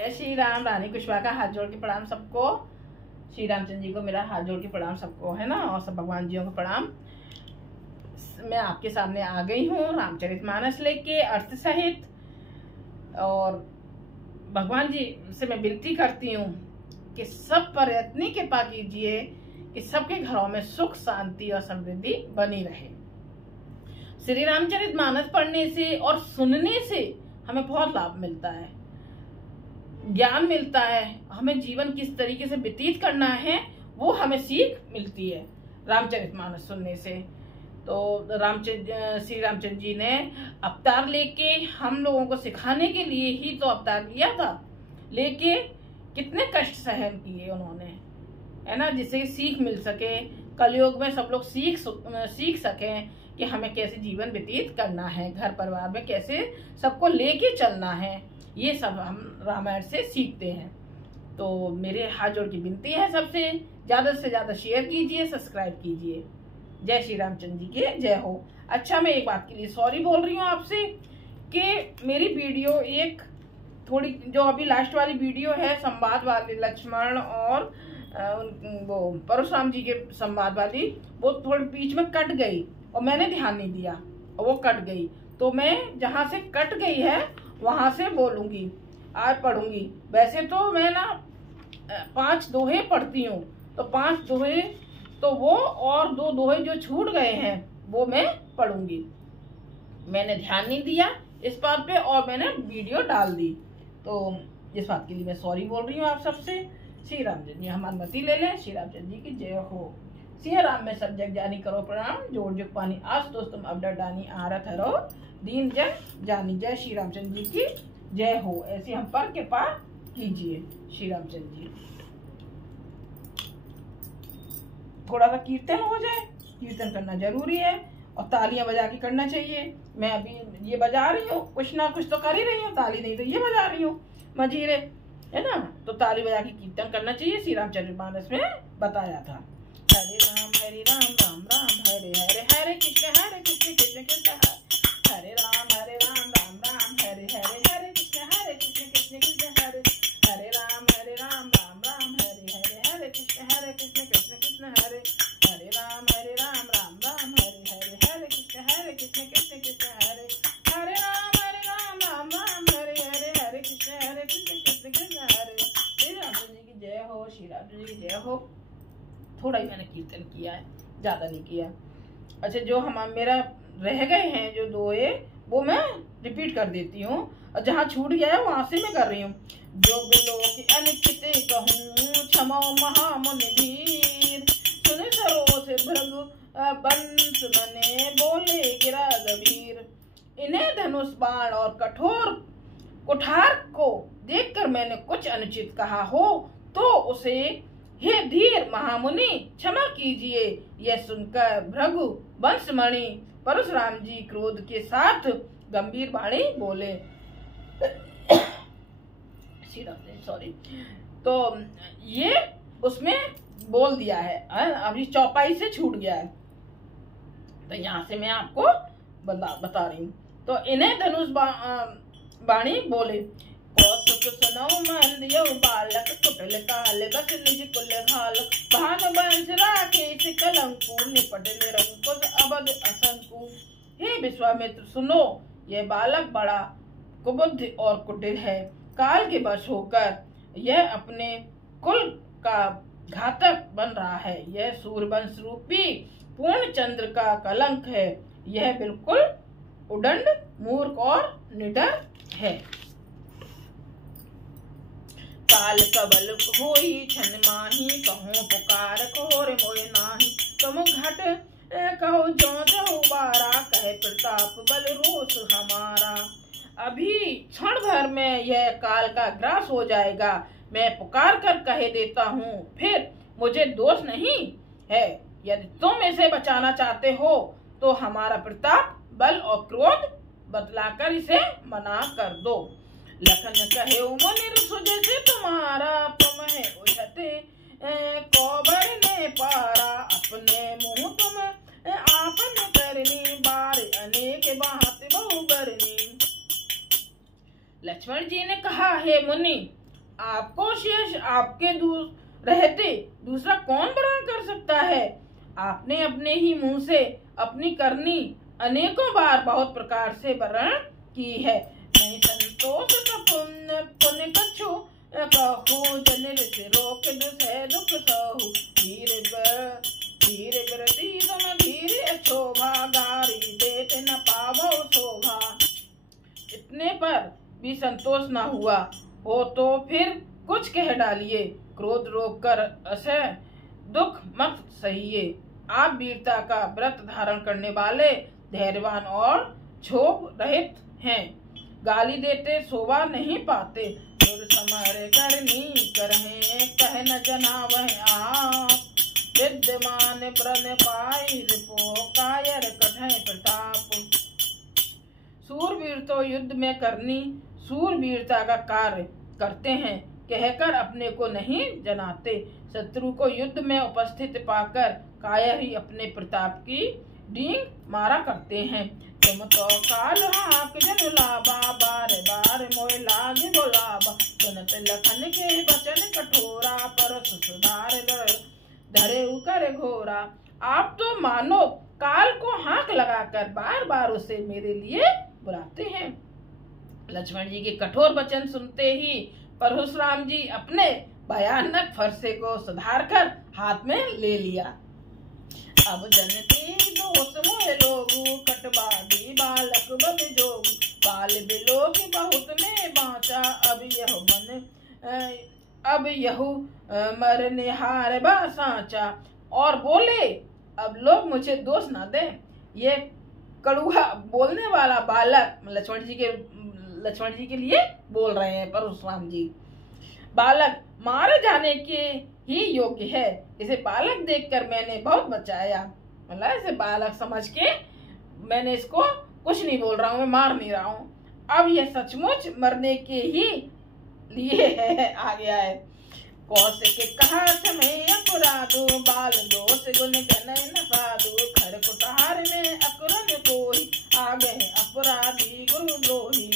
जय श्री राम। रानी कुशवाहा का हाथ जोड़ के प्रणाम सबको। श्री रामचंद्र जी को मेरा हाथ जोड़ के प्रणाम सबको, है ना। और सब भगवान जियों को प्रणाम। मैं आपके सामने आ गई हूँ रामचरितमानस लेके अर्थ सहित। और भगवान जी से मैं विनती करती हूँ कि सब पर इतनी कृपा कीजिए कि सबके घरों में सुख शांति और समृद्धि बनी रहे। श्री रामचरितमानस पढ़ने से और सुनने से हमें बहुत लाभ मिलता है, ज्ञान मिलता है। हमें जीवन किस तरीके से व्यतीत करना है वो हमें सीख मिलती है रामचरितमानस सुनने से। तो श्री रामचंद्र जी ने अवतार लेके हम लोगों को सिखाने के लिए ही तो अवतार लिया था। लेके कितने कष्ट सहन किए उन्होंने, है ना, जिससे सीख मिल सके। कलयुग में सब लोग सीख सकें कि हमें कैसे जीवन व्यतीत करना है, घर परिवार में कैसे सबको लेके चलना है, ये सब हम रामायण से सीखते हैं। तो मेरे हाथ जोड़ की विनती है सबसे ज़्यादा से ज़्यादा शेयर कीजिए, सब्सक्राइब कीजिए। जय श्री रामचंद्र जी के जय हो। अच्छा, मैं एक बात के लिए सॉरी बोल रही हूँ आपसे कि मेरी वीडियो एक थोड़ी जो अभी लास्ट वाली वीडियो है संवाद वाली, लक्ष्मण और वो परशुराम जी के संवाद वाली, वो थोड़ी बीच में कट गई और मैंने ध्यान नहीं दिया और वो कट गई। तो मैं जहाँ से कट गई है वहां से बोलूंगी, आज पढ़ूंगी। वैसे तो मैं ना 5 दोहे पढ़ती हूँ, तो 5 दोहे तो वो और 2 दोहे जो छूट गए हैं वो मैं पढ़ूंगी। मैंने ध्यान नहीं दिया इस बात पे और मैंने वीडियो डाल दी। तो इस बात के लिए मैं सॉरी बोल रही हूँ आप सबसे। श्री रामचंद्र जी हमारी मति ले लें। श्री रामचंद्र जी की जय हो। सिंह राम में सब जग जानी करो प्रणाम, जोड़ जुग पानी आस दोस्त तुम अब डानी आरत हरो, दीन जन जानी। जय श्री रामचंद्र जी की जय हो। ऐसी हम पर कृपा कीजिए श्री रामचंद्र जी। थोड़ा सा कीर्तन हो जाए, कीर्तन करना जरूरी है और तालियां बजा के करना चाहिए। मैं अभी ये बजा रही हूँ, कुछ ना कुछ तो कर ही रही हूँ, ताली नहीं तो ये बजा रही हूँ मजीरे, है ना। तो ताली बजा के कीर्तन करना चाहिए। श्री रामचरितमानस में बताया था। हरे राम राम राम हरे हरे, हरे कृष्ण कृष्ण कृष्ण हरे राम राम राम हरे हरे, हरे कृष्ण कृष्ण कृष्ण हरे हरे राम राम राम हरे हरे, हरे कृष्ण कृष्ण कृष्ण हरे हरे राम राम राम हरे हरे, हरे कृष्ण कृष्ण कृष्ण हरे हरे राम राम हरे हरे, हरे कृष्ण कृष्ण कृष्ण हरे। श्री रामचंद्र जी की जय हो। श्री रामचंद्र जी की जय हो। थोड़ा ही मैंने कीर्तन किया है, ज्यादा नहीं किया। अच्छा, जो हम मेरा रह गए हैं जो दोहे वो मैं रिपीट कर देती हूँ और जहाँ छूट गया है वहां से मैं कर रही हूँ। जो बिलो की अनिश्चित कहूँ क्षमा महामुनि धीर, सुन सरोस भृग बंस मने बोले गिरा गंभीर। इन्हें धनुष बाण और कठोर कुठार को देखकर मैंने कुछ अनुचित कहा हो तो उसे हे धीर महामुनि क्षमा कीजिए। यह सुनकर भृगु वंशमणि परशुराम जी क्रोध के साथ गंभीर वाणी बोले। सॉरी, तो ये उसमें बोल दिया है, अभी चौपाई से छूट गया है। तो यहाँ से मैं आपको बता रही हूँ। तो इन्हें धनुष वाणी बोले। कौतुक सुनो मंदियो बालक कुटल काल गत निज कुल घाल, भान वंश राकेश कलंकु निपट निरंकुश अबद असंकु। हे विश्वामित्र सुनो, यह बालक बड़ा कुबुद्धि और कुटिल है। काल के वश होकर यह अपने कुल का घातक बन रहा है। यह सूर्यवंश रूपी पूर्ण चंद्र का कलंक है। यह बिल्कुल उदंड मूर्ख और निडर है। काल कबल होई छन माही, कहूँ पुकार कोर मोय नाही। तुम घट कहो जो जो बारा, कहे प्रताप बल रोष हमारा। अभी क्षण भर में यह काल का ग्रास हो जाएगा। मैं पुकार कर कह देता हूँ, फिर मुझे दोष नहीं है। यदि तुम इसे बचाना चाहते हो तो हमारा प्रताप बल और क्रोध बतलाकर इसे मना कर दो। लखन कहे मुनि सुजै से तुम्हारा, तुम है उठते कौबर ने पारा। अपने मुँह तुम आपन करनी, बार अनेक बात बहु बरनी। लक्ष्मण जी ने कहा, हे मुनि आपको शेष आपके रहते दूसरा कौन वरण कर सकता है। आपने अपने ही मुंह से अपनी करनी अनेकों बार बहुत प्रकार से वर्ण की है। नहीं संतोष पुण्य पुण्य कछु कहूँ जनिर से रोक दुख सहु धीरे व्रती तुम धीरे शोभा गारी देते न पावो शोभा। इतने पर भी संतोष न हुआ हो तो फिर कुछ कह डालिए, क्रोध रोक कर असह दुख मत सहिए। आप वीरता का व्रत धारण करने वाले धैर्यवान और क्षोभ रहित हैं, गाली देते शोभा नहीं पाते। समर करनी करहे कह न जनावह आप विद्यमान व्रण पाई रिपो कायर कठै प्रताप। सूरवीर तो युद्ध में करनी सूरवीरता का कार्य करते हैं, कहकर अपने को नहीं जनाते। शत्रु को युद्ध में उपस्थित पाकर कायर ही अपने प्रताप की डींग मारा करते हैं। तुम तो काल हाक जन लाबा बार बार मोय लागे बोलाबा सुनत लखन के वचन कठोरा पर सुधार धरे उकर घोरा। आप तो मानो काल को हाक लगाकर बार बार उसे मेरे लिए बुलाते हैं। लक्ष्मण जी के कठोर वचन सुनते ही परशुराम जी अपने भयानक फरसे को सुधार कर हाथ में ले लिया। अब जनती दोष मोहे लोगु कटवादी बालक बद जोगु बाल बिलोक बहुत में बाँचा अब यहु मरनिहार बा साँचा। और बोले अब लोग मुझे दोष न दें, ये कड़ुआ बोलने वाला बालक लक्ष्मण जी के लिए बोल रहे हैं परशुराम जी। बालक मारे जाने के ही योग्य है, इसे बालक देखकर मैंने बहुत बचाया। मतलब इसे बालक समझ के मैंने इसको कुछ नहीं बोल रहा हूँ, मैं मार नहीं रहा हूँ। अब यह सचमुच मरने के ही लिए है आ गया है। कौशिक कहा समय अपराधो बाल दोष गुण कनय न साधु खर कुठार में अकुरन कोई आ गए अपराधी गुरुद्रोही।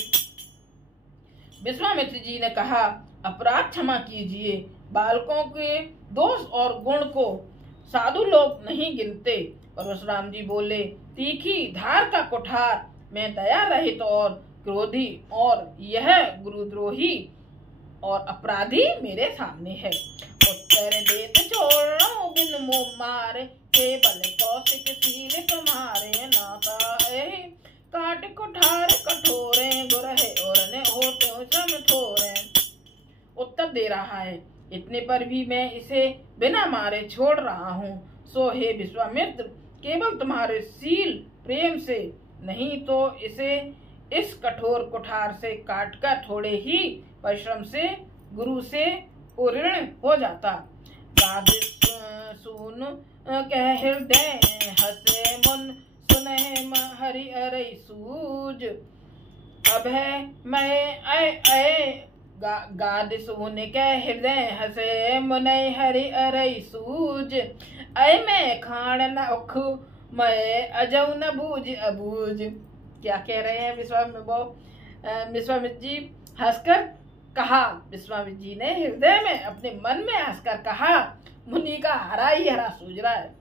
विश्वामित्र जी ने कहा अपराध क्षमा कीजिए, बालकों के दोष और गुण को साधु लोग नहीं गिनते। परशुराम जी बोले तीखी धार का कुठार में दया रहित और क्रोधी और यह गुरुद्रोही और अपराधी मेरे सामने है। उत्तर देत छोड़ो बिन मुँह मारे केवल कौशिक सील तुम्हारे नाता काट कुठार कठोरे गुरहे और ने होते सम थोरे। उत्तर दे रहा है इतने पर भी मैं इसे बिना मारे छोड़ रहा हूँ। सो हे विश्वामित्र केवल तुम्हारे सील प्रेम से, नहीं तो इसे इस कठोर कुठार से काटकर थोड़े ही परिश्रम से गुरु से ऋण हो जाता। सुन कह हृदय हसे मन सुने हरि अरे सूज अब है मैं गाद सुन के हृदय हसे मुनय हरि अरई सूज अय मैं खान न उख मैं अजौ न बूझ अबूझ। क्या कह रहे हैं विश्वामित्र जी हंसकर कहा। विश्वामित्र जी ने हृदय में अपने मन में हंसकर कहा मुनि का हरा ही हरा सूझ रहा है,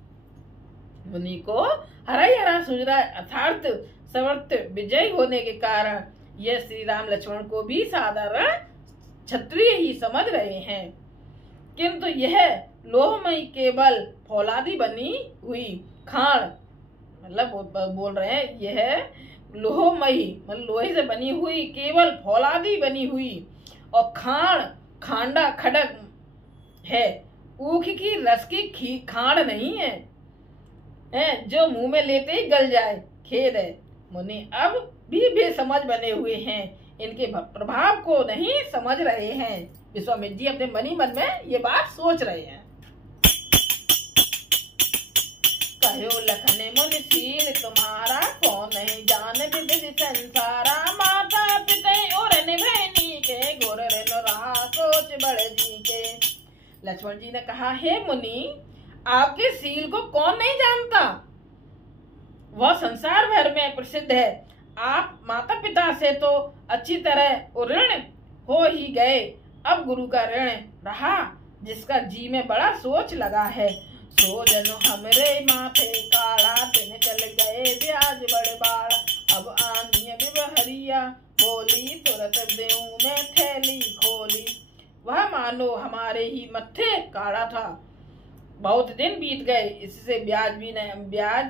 मुनि को हरा ही हरा सूझ रहा है। अर्थात समर्थ विजय होने के कारण यह श्री राम लक्ष्मण को भी साधारण क्षत्रिय ही समझ रहे हैं, किंतु यह लोहमयी केवल फौलादी बनी हुई खाण, मतलब बोल रहे हैं यह लोहमयी मतलब लोहे से बनी हुई केवल फौलादी बनी हुई और खांडा खड़क है, ऊख की रस की खाण नहीं है, जो मुंह में लेते ही गल जाए। खेद है मुनि अब भी समझ बने हुए हैं, इनके प्रभाव को नहीं समझ रहे हैं। विश्वामित्र जी अपने मनी मन में ये बात सोच रहे हैं। कहो लखन मुनि शील तुम्हारा कौन नहीं जान विधि संसारा माता पिता और निभैनी के गोर रहा सोच बड़ जी के। लक्ष्मण जी ने कहा हे मुनि आपके शील को कौन नहीं जानता, वह संसार भर में प्रसिद्ध है। आप माता पिता से तो अच्छी तरह ऋण हो ही गए, अब गुरु का ऋण रहा, जिसका जी में बड़ा सोच लगा है। सो जनो हमरे माथे काला, दिन चल गए ब्याज बड़े बाड़ा। अब आनिय बिबहरिया बोली, तुरंत देऊं मैं थैली खोली। वह मानो हमारे ही मत्थे काला था। बहुत दिन बीत गए, इससे ब्याज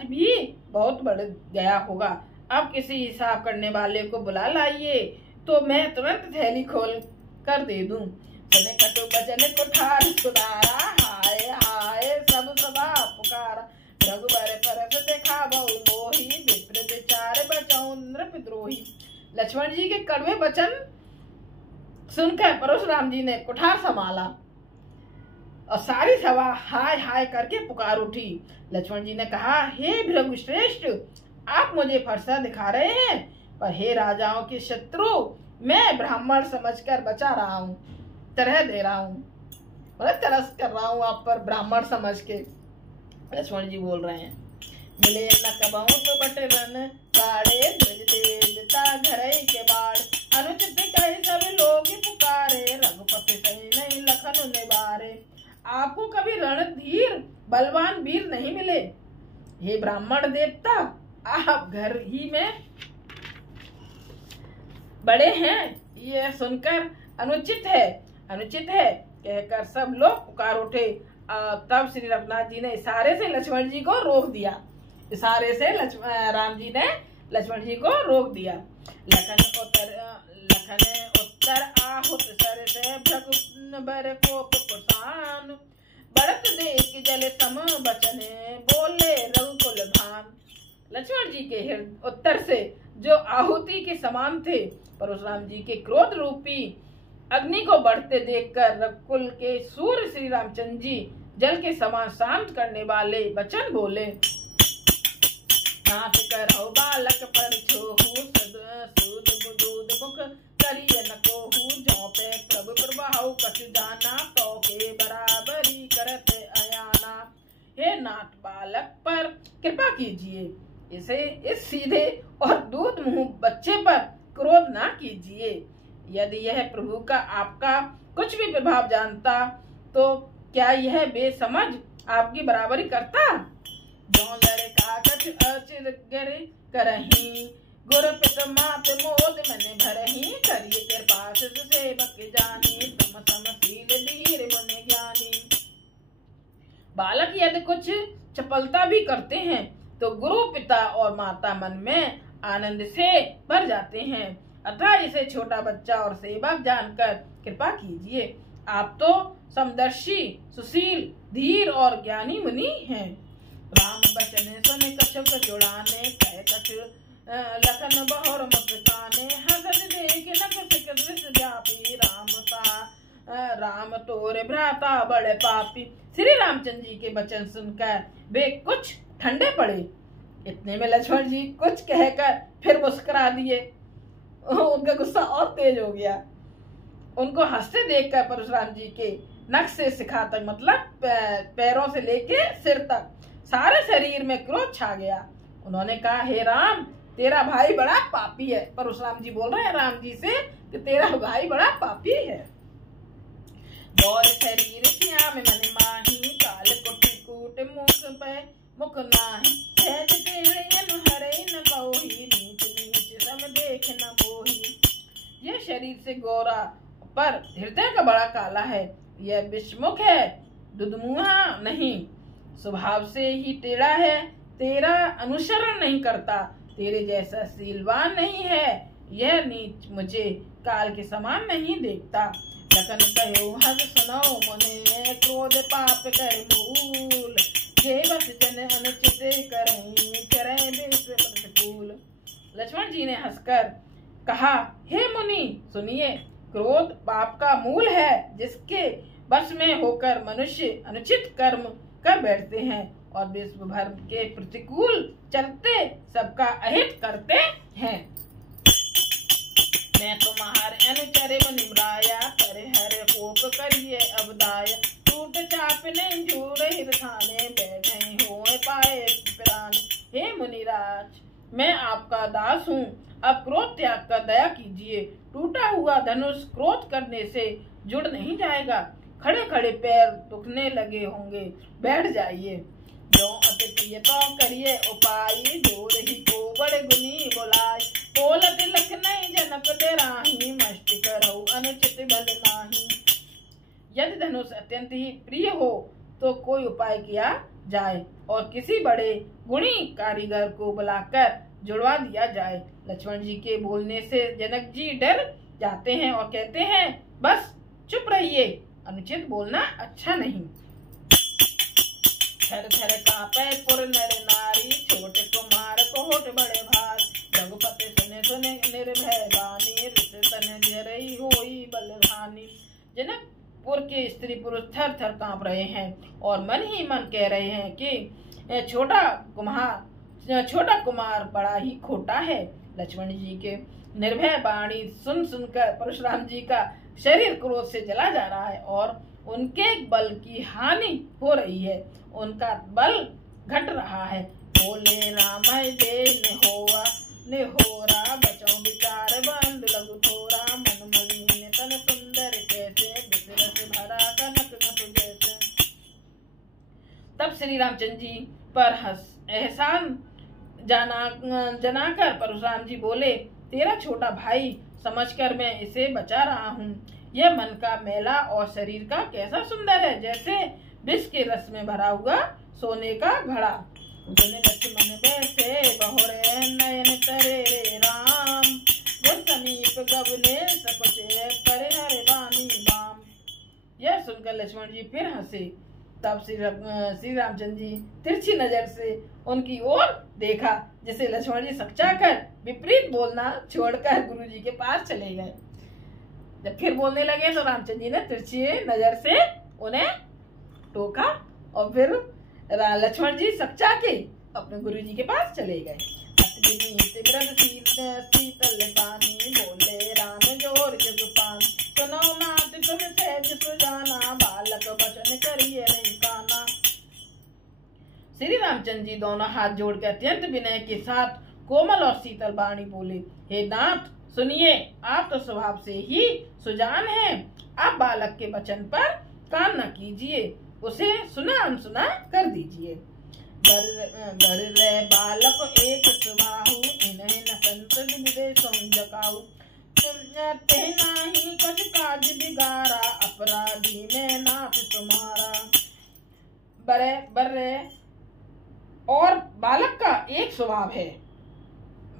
भी बहुत बढ़ गया होगा। अब किसी हिसाब करने वाले को बुला लाइए, तो मैं तुरंत थैली खोल कर दे दूं। सुने कटु बचन कुठार सुधारा, हाय हाय सब सदा पुकारा। रघुबर परस देखा बहु मोही, विप्र विचार बचाऊं नृपद्रोही। लक्ष्मण जी के कड़वे वचन सुनकर परशुराम जी ने कुठार संभाला और सारी सभा हाय हाय करके पुकार उठी। लक्ष्मण जी ने कहा, हे भृगुश्रेष्ठ, आप मुझे फरसा दिखा रहे हैं, पर हे राजाओं के शत्रु, मैं ब्राह्मण समझकर बचा रहा हूँ, तरह दे रहा हूँ, मतलब तरस कर रहा हूँ आप पर ब्राह्मण समझ के। लक्ष्मण जी बोल रहे हैं, मिले न कबहू तो बट रन काड़े, ब्रज देवता घर के बाढ़। अनुचित कहे सब लोग पुकारे, रघुपति सही नहीं लखन निवारे। आपको कभी रणधीर बलवान वीर नहीं मिले, हे ब्राह्मण देवता, आप घर ही में बड़े हैं, यह सुनकर अनुचित है कहकर सब लोग पुकार उठे। तब श्री रघुनाथ जी ने इशारे से लक्ष्मण जी को रोक दिया। इशारे से राम जी ने लक्ष्मण जी को रोक दिया। लखन उत्तर आहुत सर से भृगुबर कोप कुसान, बढ़त देख जल सम बचने, बोले रघुकुल भान। लक्ष्मण जी के उत्तर से जो आहुति के समान थे, परशुराम जी के क्रोध रूपी अग्नि को बढ़ते देखकर रघुकुल के सूर्य श्री रामचंद्र जी जल के समान शांत करने वाले वचन बोले। नाथ करौ बालक पर छोहू, सूद बुदूद मुख करिय न कोहू। जौपे प्रभु प्रभाव कछु जाना, तो के बराबरी करते अयाना। हे नाथ बालक पर कृपा कीजिए, इस सीधे और दूध मुंह बच्चे पर क्रोध ना कीजिए। यदि यह प्रभु का आपका कुछ भी प्रभाव जानता, तो क्या यह बेसमझ आपकी बराबरी करता। जो लड़े काकच अचिर गिरे करही, गुर पित मात मोद मन भरही। करिए कृपा सेवक जानी, तुम समशील धीर मन ज्ञानी। बालक यदि कुछ चपलता भी करते हैं, तो गुरु पिता और माता मन में आनंद से भर जाते हैं। अतः इसे छोटा बच्चा और सेवक जानकर कृपा कीजिए। आप तो समदर्शी, सुशील, धीर और ज्ञानी मुनि हैं। राम बचन सुन कछुक जुड़ाने, कह कछु लखन बहुर मुस्काने। हसत देख नख व्यापी, राम तोरे भ्राता बड़े पापी। श्री रामचंद्र जी के वचन सुनकर वे कुछ ठंडे पड़े। इतने में लक्ष्मण जी कुछ कहकर फिर मुस्कुरा दिए। उनका गुस्सा और तेज हो गया। उनको हंसते देखकर परशुराम जी के नख से शिखा तक, मतलब पैरों से लेके सिर तक सारे शरीर में क्रोध छा गया। उन्होंने कहा, हे राम, तेरा भाई बड़ा पापी है। परशुराम जी बोल रहे हैं राम जी से कि तेरा भाई बड़ा पापी है। गौर शरीर श्याम मन माही, काल कुट कूट मुख पे मुख नाही। सहज तेरे हरे न कोही, नीच नीच सम देख न कोही। यह शरीर से गोरा, पर हृदय का बड़ा काला है। यह विषमुख है, दुधमुहा नहीं। स्वभाव से ही टेढ़ा है, तेरा अनुसरण नहीं करता। तेरे जैसा शीलवान नहीं है। यह नीच मुझे काल के समान नहीं देखता। लखन कहो हस सुनो मुने, क्रोध पाप कर मूल। ये बस जन अनुचित करहीं, चरें बेस प्रतिकूल। लक्ष्मण जी ने हंसकर कहा, हे मुनि सुनिए, क्रोध पाप का मूल है, जिसके वश में होकर मनुष्य अनुचित कर्म कर बैठते हैं और विश्व भर के प्रतिकूल चलते सबका अहित करते हैं। मैं तुम्हारे अनुचर निमराया, करे हर कोप करिए अवदाय। टूट चाप नहीं झूरे हिरथाने, बैठे होए पाए प्राण। हे मुनिराज, मैं आपका दास हूँ, अब क्रोध त्याग कर दया कीजिए। टूटा हुआ धनुष क्रोध करने से जुड़ नहीं जाएगा। खड़े खड़े पैर दुखने लगे होंगे, बैठ जाइए। जो अति प्रिय तो करिए उपाय, जोर ही को बड़े गुनी बोलाय। बोलत लख नहीं जनक तेराही, मष्टि करऊ अनुचित बल नाही। यदि धनुष अत्यंत ही प्रिय हो तो कोई उपाय किया जाए और किसी बड़े गुणी कारीगर को बुलाकर जुड़वा दिया जाए। लक्ष्मण जी के बोलने से जनक जी डर जाते हैं और कहते हैं, बस चुप रहिए, अनुचित बोलना अच्छा नहीं। थर थर कांपे पुर नर नारी, छोटे कुमार को होठ बड़े भार। रघुपति सुने सुने निर्भय बानी, ऋषि तन जरई होई बलधानी। जनकपुर के स्त्री पुरुष थर थर कांप रहे हैं और मन ही मन कह रहे हैं कि छोटा कुमार बड़ा ही खोटा है। लक्ष्मण जी के निर्भय वाणी सुन सुनकर परशुराम जी का शरीर क्रोध से जला जा रहा है और उनके बल की हानि हो रही है, उनका बल घट रहा है। बोले राम दे निहोरा, बचो विचार बंद लघु थोरा। मन मलिन तन सुंदर कैसे, बिसरस भरा कनक घट जैसे। तब श्री रामचंद्र जी पर एहसान जनाकर परशुराम जी बोले, तेरा छोटा भाई समझकर मैं इसे बचा रहा हूँ। यह मन का मेला और शरीर का कैसा सुंदर है, जैसे विष के रस में भरा हुआ सोने का घड़ा। लक्ष्मण बैसे बहुरे नयन तरे राम, गुर समीप गबने सकुचे करे हरे बानी बाम। यह सुनकर लक्ष्मण जी फिर हंसे। तब श्री रामचंद्र जी तिरछी नजर से उनकी ओर देखा, जिसे लक्ष्मण जी सकचाकर विपरीत बोलना छोड़कर गुरु जी के पास चले गए। जब फिर बोलने लगे तो रामचंद्र जी ने तिरछी नजर से उन्हें टोका और फिर लक्ष्मण जी सकचा के अपने गुरु जी के पास चले गए। शीतल पानी बोले राम जोर जगपान, सुनो नाथ तुम सहज सुजाना, बालक वचन करिए नहीं काना। श्री रामचंद्र जी दोनों हाथ जोड़ के अत्यंत विनय के साथ कोमल और शीतल वाणी बोले, हे नाथ सुनिए, आप तो स्वभाव से ही सुजान हैं, आप बालक के वचन पर कान न कीजिए, उसे सुना अनसुना कर दीजिए। बालक एक सुबाहु, इन्हें न संत विदेशों जकाऊ। नहीं कुछ काज बिगाड़ा, अपराधी में नाथ तुम्हारा। बर्रे और बालक का एक स्वभाव है,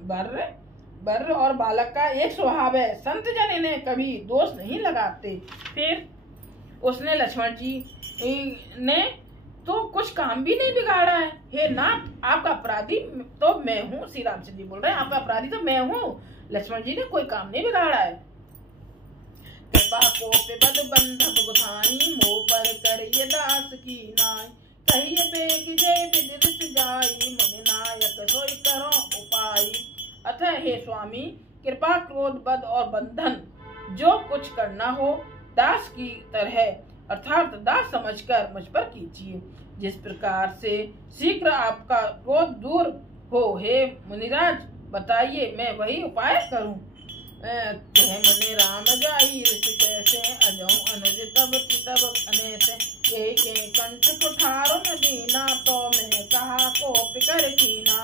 बर्र और बालक का एक स्वभाव है, संत जन इन्हें कभी दोष नहीं लगाते। फिर उसने लक्ष्मण जी ने तो कुछ काम भी नहीं बिगाड़ा है। हे नाथ, आपका अपराधी तो मैं हूँ। श्री रामचंद्र जी बोल रहे हैं, आपका अपराधी तो मैं हूँ, लक्ष्मण जी ने कोई काम नहीं बिगाड़ा है। कृपा को बद बंधक गुथाई, मोह पर करिए दास की नाई। कहिए बेग जय विदित जाई, मुनि नायक सोई करो उपाय। अतः हे स्वामी, कृपा क्रोध बद और बंधन जो कुछ करना हो दास की तरह अर्थात दास समझकर मुझ पर कीजिए। जिस प्रकार से शीघ्र आपका क्रोध दूर हो, हे मुनिराज बताइए, मैं वही उपाय करूं। मुनि राम जाई ऋषि कैसे, अजौ अनुज तब तब अनेसे। के कंठ कुठारो न दीना, तो मैं कहा को पिकर कीना।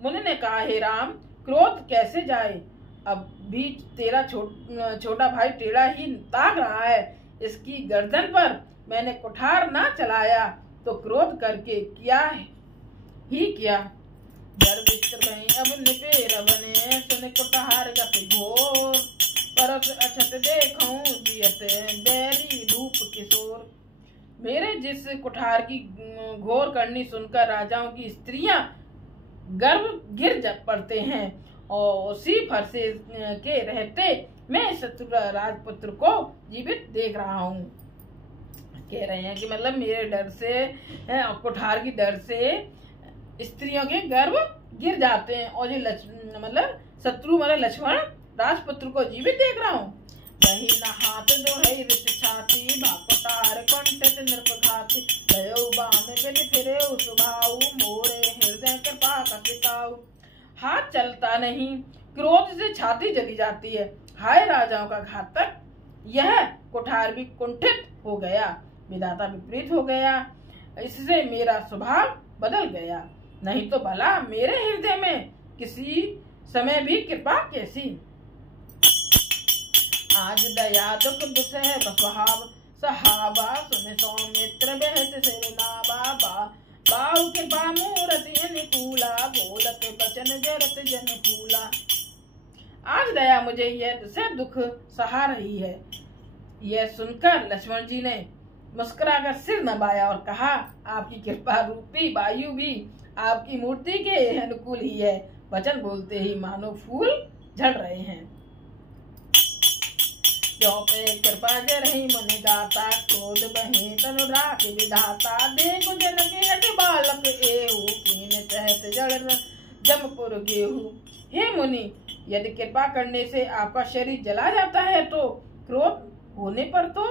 मुनि ने कहा, हे राम, क्रोध कैसे जाए, अब भी तेरा छोटा भाई टेढ़ा ही ताक रहा है, इसकी गर्दन पर मैंने कुठार ना चलाया तो क्रोध करके क्या ही किया। अब निपेर बने, सुन कुठार गति घोर, परस अछत देखूं जियत बैरी रूप किशोर। मेरे जिस कुठार की घोर करनी सुनकर राजाओं की स्त्रियां गर्भ गिर पड़ते हैं और उसी फरसे के रहते मैं शत्रु राजपुत्र को जीवित देख रहा हूँ। कह रहे हैं कि मतलब मेरे डर से, कुठार की डर से स्त्रियों के गर्भ गिर जाते हैं और ये मतलब शत्रु मतलब लक्ष्मण राजपुत्र को जीवित देख रहा हूँ। वही न हाथ दोहई ऋषि छाती, कुठार कंठ नृपघाती। भयो बाम बिन फिरे सुभाऊ, मोरे हृदय कृपा कसिताऊ। हाथ चलता नहीं, क्रोध से छाती जली जाती है। हाय राजाओं का घातक यह कुठार भी कुंठित हो गया, विधाता विपरीत हो गया, इससे मेरा स्वभाव बदल गया। नहीं तो भला मेरे हृदय में किसी समय भी कृपा कैसी। आज दया दुख दुसह स्वभाव सहावा, सुन सौमित्र बहस सिर नावा, बाहु कृपा मूरति अनुकूला, बोलत बचन जरत जन फूला। आज दया मुझे यह से दुख सहा रही है। यह सुनकर लक्ष्मण जी ने मुस्कुराकर सिर नवाया और कहा, आपकी कृपा रूपी वायु भी आपकी मूर्ति के अनुकूल ही है। वचन बोलते ही मानो फूल झड़ रहे हैं। जो पे कृपा जरहि मुनि गाता, क्रोध बहे तनु राखि विधाता, देखो जनक हठ बालक एहू, कीन चहत जड़ जमपुर गेहूं। हे मुनि, यदि कृपा करने से आपका शरीर जला जाता है तो क्रोध होने पर तो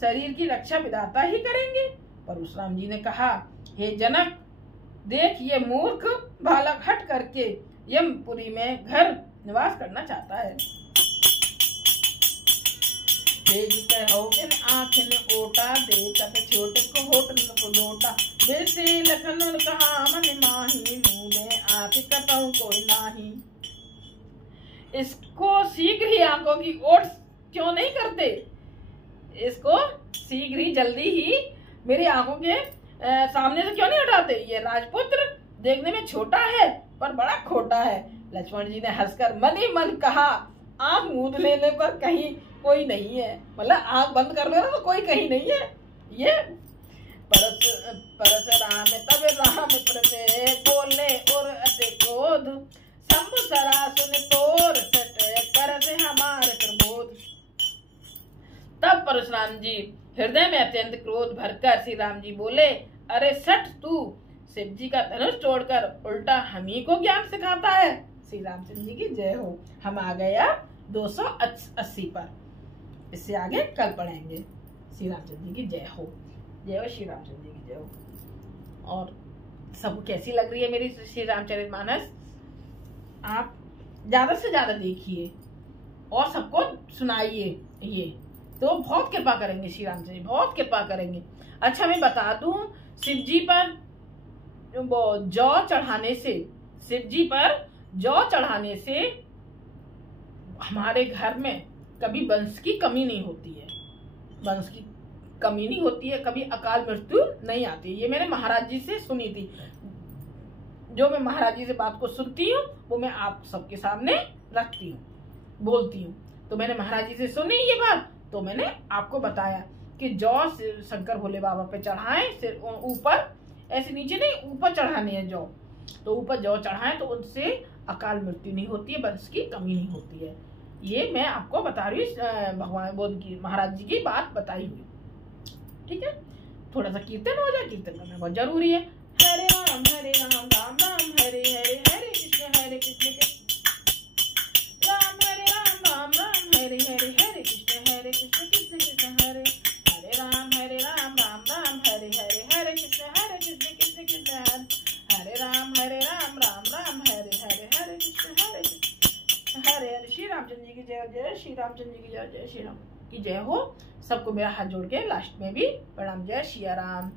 शरीर की रक्षा विधाता ही करेंगे। परशुराम जी ने कहा, हे जनक, देख ये मूर्ख बालक हट करके यमपुरी में घर निवास करना चाहता है। आँखिन ओटा, देखत छोट को होट को लोटा, वैसे लखन कहा मन माही, मुँह आँख कतहु कोई नाही। इसको शीघ्र ही आंखों की ओट क्यों नहीं करते? इसको शीघ्र ही जल्दी ही मेरी आंखों के सामने से क्यों नहीं हटाते? ये राजपुत्र देखने में छोटा है पर बड़ा खोटा है। लक्ष्मण जी ने हंसकर मन ही मन कहा, आंख मूंद लेने पर कहीं कोई नहीं है, मतलब आंख बंद कर लेना तो कोई कहीं नहीं है। ये परशुराम तब राम प्रते बोले और अति क्रोध, शंभु सरा सुन तोर सट करते हमारे प्रबोध। तब परशुराम जी हृदय में अत्यंत क्रोध भरकर श्री राम जी बोले, अरे सठ, तू शिव जी का धनुष तोड़कर उल्टा हम ही को ज्ञान सिखाता है। श्री रामचंद्र जी की जय हो। हम आ गए अब 280 पर, इससे आगे कल पढ़ेंगे। श्री रामचंद्र जी की जय हो। जय हो श्री रामचंद्र जी की जय हो। और सबको कैसी लग रही है मेरी श्री रामचरितमानस? आप ज्यादा से ज्यादा देखिए और सबको सुनाइए, ये तो बहुत कृपा करेंगे श्री रामचंद्र जी, बहुत कृपा करेंगे। अच्छा मैं बता दूं, शिव जी पर जौ चढ़ाने से, शिव जी पर जौ चढ़ाने से हमारे घर में कभी वंश की कमी नहीं होती है, वंश की कमी नहीं होती है, कभी अकाल मृत्यु नहीं आती। ये मैंने महाराज जी से सुनी थी। जो मैं महाराज जी से बात को सुनती हूँ वो मैं आप सबके सामने रखती हूँ, बोलती हूँ। तो मैंने महाराज जी से सुनी ये बात, तो मैंने आपको बताया कि जौ शंकर भोले बाबा पे चढ़ाएं, सिर ऊपर, ऐसे नीचे नहीं, ऊपर चढ़ानी है जौ। तो ऊपर जौ चढ़ाएं तो उनसे अकाल मृत्यु नहीं होती है, वंश की कमी नहीं होती है। ये मैं आपको बता रही हूँ, भगवान बुद्ध की, महाराज जी की बात बताई हुई। ठीक है, थोड़ा सा कीर्तन हो जाए, कीर्तन करना बहुत जरूरी है। हरे राम राम राम हरे हरे, हरे कृष्ण राम राम हरे हरे, हरे कृष्ण कृष्ण कृष्ण हरे हरे राम राम हरे हरे, हरे कृष्ण कृष्ण कृष्ण हरे राम हरे राम हरे हरे, हरे कृष्ण हरे हरे। श्री रामचंद्र जी की जय, जय श्री रामचंद्र जी की जय, जय श्री राम की जय हो। सबको मेरा हाथ जोड़ के लास्ट में भी प्रणाम। जय श्री राम।